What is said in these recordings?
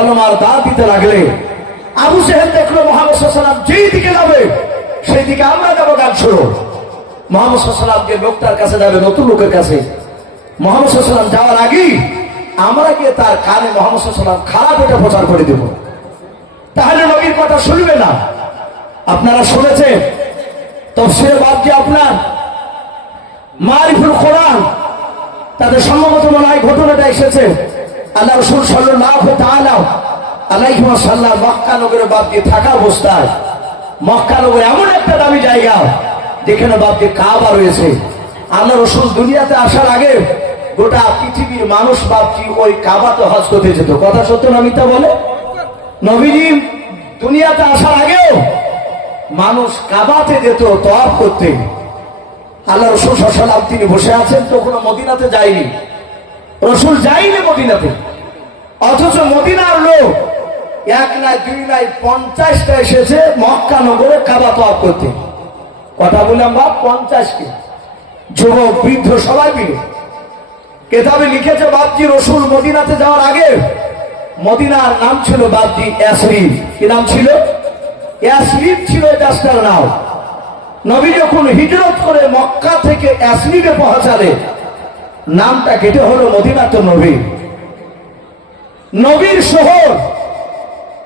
কলমার দা দিতে লাগলে আবু সেহেল দেখল মোহাম্মদ যেই দিকে যাবে, সেই দিকে আমরা যাব গান ছোড়ো মোহাম্মদ যে লোকটার কাছে যাবে, নতুন লোকের কাছে। মোহাম্মদ যাওয়ার আগেই আমরা গিয়ে তার কানে মোহাম্মদ খারাপ এটা প্রচার করে দেব। তাহলে নবীর কথা শুনবে না। আপনারা শুনেছেন? তফসিরে বাদ যে আপনার মারিফুল কোরআন, তাদের সম্ভবত মনে হয় ঘটনাটা এসেছে। আল্লাহ রসুল সাল্লাহ তাআলা আলাইহি ওয়াসাল্লাম মক্কা নগরে বাদ দিয়ে থাকা অবস্থায়, মক্কা নগরে এমন একটা দামি জায়গা যেখানে দিয়ে কাবা রয়েছে। আল্লাহ রসুল দুনিয়াতে আসার আগে গোটা পৃথিবীর মানুষ বাপটি ওই কাবাতে হজ করতে যেত? কথা সত্য না মিথ্যা বলে? নবীজি দুনিয়াতে আসার আগেও মানুষ কাবাতে যেত তফ করতে। আল্লাহ রসুল সাল্লাম তিনি বসে আছেন তো কোনো মদিনাতে যায়নি। রসুল যায়নি মদিনাতে। অথচ মদিনার লোক এক নাই, দুই নাই, পঞ্চাশটা এসেছে মক্কা, নগরে কাবা তফ করতে। কথা বললাম বাপ, পঞ্চাশকে। যুবক, বৃদ্ধ সবাই মিলে। কেতাবে লিখেছে বাপজি, রসুল মদিনাতে যাওয়ার আগে মদিনার নাম ছিল বাপজি ইয়াসরিফ। কি নাম ছিল? ইয়াসরিফ ছিল দেশটার নাম নবী যখন হিজরত করে মক্কা থেকে অ্যাসলিমে পৌঁছালে নামটা কেটে হলো মদিনা তো নবী। নবীর শহর।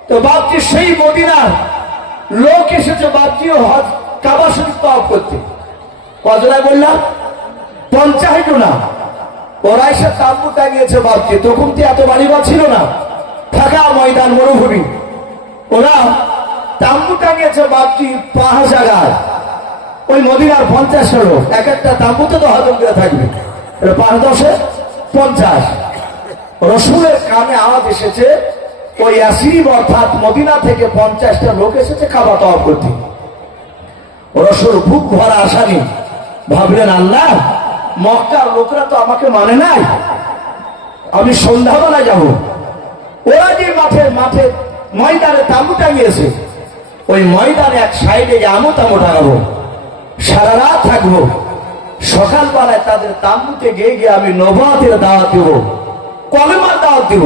তো বাপজি সেই মদিনার লোক এসেছে বাপজি হজ, কাবা শরীফ করতে। কজনায় বললাম পঞ্চাশ না। ওরা এসে তাম্বু টাঙিয়েছে বাপজি। তখন তো এত বাড়ি ছিল না। ফাঁকা ময়দান, মরুভূমি। ওরা তাম্বু টাঙিয়েছে বাপজি পাহাড় জায়গায়। ওই মদিনার পঞ্চাশ লোক। এক একটা তাম্বুতে তো হজম করে থাকবে। পাঁচ দশে পঞ্চাশ। রসুলের কানে আওয়াজ এসেছে, ওই আসিব অর্থাৎ মদিনা থেকে পঞ্চাশটা লোক এসেছে খাওয়া দাওয়া করতে। রসুল বুক ভরা আসানি ভাবলেন, আল্লাহ, মক্কার লোকরা তো আমাকে মানে নাই। আমি সন্ধ্যাবেলায় যাব। ওরা যে মাঠে মাঠে ময়দানে তাঁবু টাঙিয়েছে, ওই ময়দানে এক সাইডে যে আমো তামো টাঙাবো। সারা রাত থাকব। সকালবেলায় তাদের তাম্বুতে গিয়ে গিয়ে আমি নবাতের দাওয়াত দিব, কলেমার দাওয়াত দিব।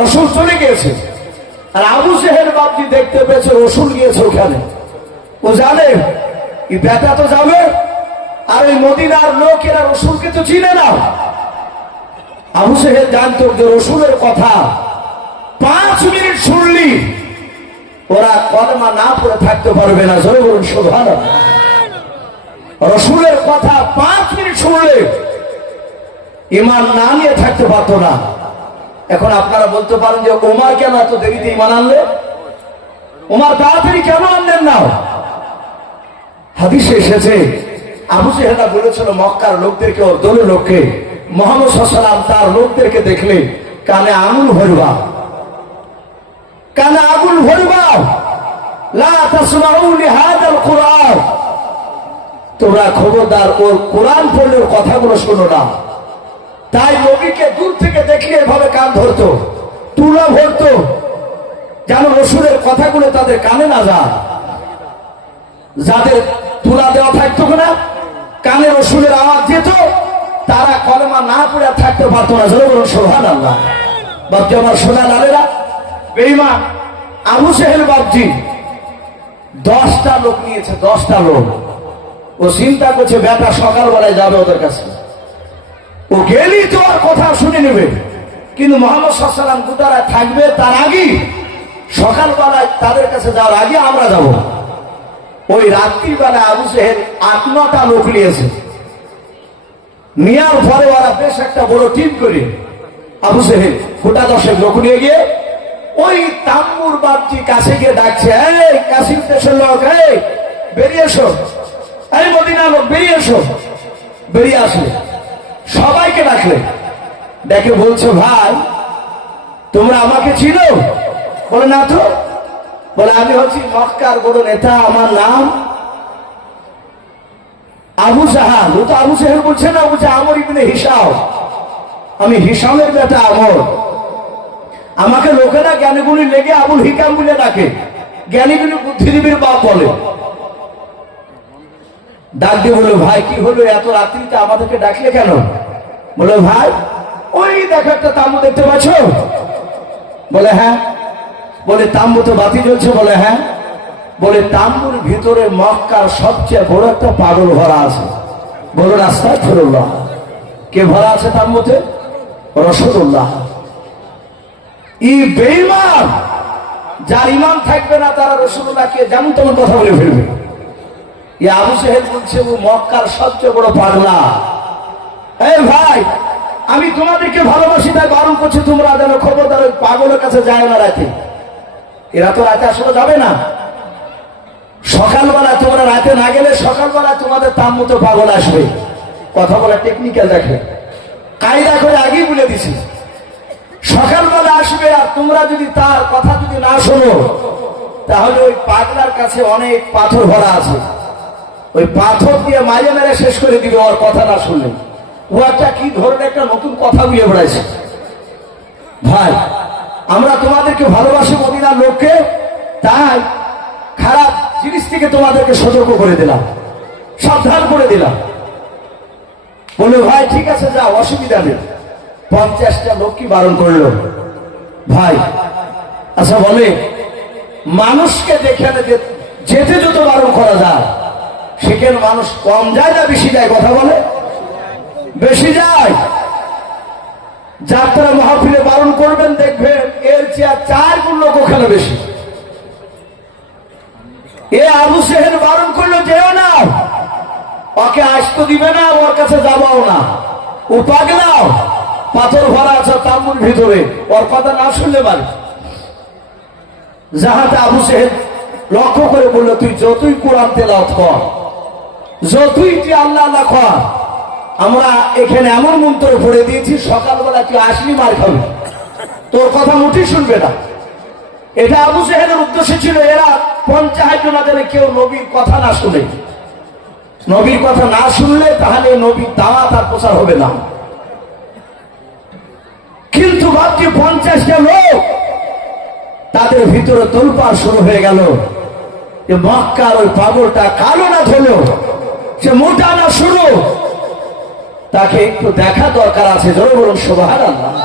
রসুল চলে গিয়েছে। আর আবু সেহের বাপজি দেখতে পেয়েছে, রসুল গিয়েছে ওখানে। ও জানে, এই বেটা তো যাবে, আর ওই মদিনার লোক এরা রসুলকে তো চিনে না। আবু সেহের জানতো যে রসুলের কথা, পাঁচ মিনিট শুনলি, ওরা কলমা না পড়ে থাকতে পারবে না। জোরে বলুন শোভা রসুলের কথা পাঁচ মিনিট শুনলে ইমান না নিয়ে থাকতে পারতো না। এখন আপনারা বলতে পারেন যে ওমার কেন এত দেরিতে ইমান আনলে? ওমার তাড়াতাড়ি কেন আনলেন না? হাদিসে এসেছে, আবু সেহেদা বলেছিল, মক্কার লোকদেরকে ওর দলের লোককে, মোহাম্মদ সাল্লাম তার লোকদেরকে দেখলে কানে আঙুল ভরবা কানে আঙুল ভরবা লা তাসমাউ লিহাদাল কুরআন। তোমরা খবরদার, ওর কোরআন পড়লে কথাগুলো শোনো না। তাই নবীকে দূর থেকে দেখলে এভাবে কান ধরতো, তুলা ভরতো, যেন রসুলের কথাগুলো তাদের কানে না যায়। যাদের তুলা দেওয়া থাকতো না, কানে রসুলের আওয়াজ যেত, তারা কলমা না পড়ে থাকতে পারতো না। জোরে বলুন সোহান আল্লাহ বাপজি, আমার সোনা লালেরা বেইমান আবু সেহেল বাপজি, দশটা লোক নিয়েছে, দশটা লোক। ও চিন্তা করছে, বেটা, সকালবেলায় যাবে ওদের কাছে। ও গেলেই তো আর কথা শুনে নেবে। কিন্তু মোহাম্মদ সাল্লাম থাকবে, তার আগেই সকালবেলায় তাদের কাছে যাওয়ার আগে আমরা যাব। ওই রাত্রিবেলা আবু সেহের আট নটা লোক নিয়েছে। নেওয়ার পরে ওরা বেশ একটা বড় টিম করে আবু সেহের গোটা দশের লোক নিয়ে গিয়ে ওই তাম্বুর বাপটি কাছে গিয়ে ডাকছে, এই কাশিম দেশের লোক, এই, বেরিয়ে এসো। আসলে সবাইকে ডাকলে। দেখে বলছে, ভাই, তোমরা আমাকে চিনো? বলে, না তো। বলে, আমি হচ্ছি মক্কার বড় নেতা, আমার নাম আবু জাহান ও তো আবু সাহেব বলছে, না বলছে আমর ইবনে হিসাব আমি হিসামের বেটা আমর। আমাকে লোকেরা জ্ঞানীগুলি লেগে আবুল হিকাম বলে ডাকে। জ্ঞানীগুলি বুদ্ধিজীবীর বাপ বলে। ডাক দিয়ে বলল, ভাই, কি হলো? এত রাত্রিতে আমাদেরকে ডাকলে কেন? বলল, ভাই, ওই দেখো একটা তামু দেখতে পাচ্ছ? বলে হ্যাঁ। বলে, তাম্বু তো বাতি জ্বলছে। বলে হ্যাঁ। বলে, তাম্বুর ভিতরে মক্কার সবচেয়ে বড় একটা পাগল ভরা আছে। বলো রাস্তায় ফেরুল্লাহ। কে ভরা আছে তাম্বুতে? রসদুল্লাহ ই বেইমান যার ইমান থাকবে না, তারা রসুল্লাহকে যেমন তেমন কথা বলে ফেলবে। বলছে, ও সবচেয়ে বড় ভাই, আমি তোমাদেরকে ভালোবাসি, তাই বারণ করছি, তোমরা যেন খবরদার ওই পাগলের কাছে যায় না রাতে। এরা তো রাতে আসলে যাবে না। সকালবেলা তোমরা রাতে না গেলে সকালবেলা তোমাদের তাম মতো পাগল আসবে। কথা বলা টেকনিক্যাল দেখে। কায়দা করে আগেই বলে দিছি। সকালবেলা আসবে আর তোমরা যদি তার কথা যদি না শোনো, তাহলে ওই পাগলার কাছে অনেক পাথর ভরা আছে। ওই পাথর দিয়ে মাঝে মেরে শেষ করে দিবে, ওর কথা না শুনলে। ও একটা কি ধরনের একটা নতুন কথা বুঝে বেড়াইছে। ভাই, আমরা তোমাদেরকে ভালোবাসি মদিনার লোককে, তাই খারাপ জিনিস থেকে তোমাদেরকে সতর্ক করে দিলাম, সাবধান করে দিলাম। বলে, ভাই, ঠিক আছে যা অসুবিধা নেই। পঞ্চাশটা লোক কি বারণ করল। ভাই আচ্ছা বলে, মানুষকে যে- যেতে যত বারণ করা যায় সেখানে মানুষ কম যায় না, বেশি যায়, কথা বলে? বেশি যায়। যাত্রা মহাফিলে বারণ করবেন, দেখবেন এর চেয়ার চার গুণ লোক ওখানে বেশি। এ আবু সেহের বারণ করল, যেও না। ওকে আসতে দিবে না ওর কাছে যাবাও না। ও পাগলাও। পাথর ভরা আছে তাম্বুর ভিতরে। ওর কথা না শুনলে পারে যাহাতে আবু সেহেদ লক্ষ্য করে বলল, তুই যতই কোরআন তেলাওয়াত কর যতই তুই আল্লাহ আল্লাহ আমরা এখানে এমন মন্ত্র পড়ে দিয়েছি, সকালবেলা তুই আসলি, মার খাবি। তোর কথা মুঠি শুনবে না। এটা আবু সেহেদের উদ্দেশ্য ছিল, এরা পঞ্চায়েত জনাদের কেউ নবীর কথা না শুনে। নবীর কথা না শুনলে তাহলে নবীর দাওয়া তার প্রচার হবে না। কিন্তু ভাবছি পঞ্চাশটা লোক, তাদের ভিতরে তোলপাড় শুরু হয়ে গেল। যে মক্কার ওই পাগলটা কালো না ধরলো সে মোটা না শুরু তাকে একটু দেখা দরকার আছে জোরে বলুন সোভার আল্লাহ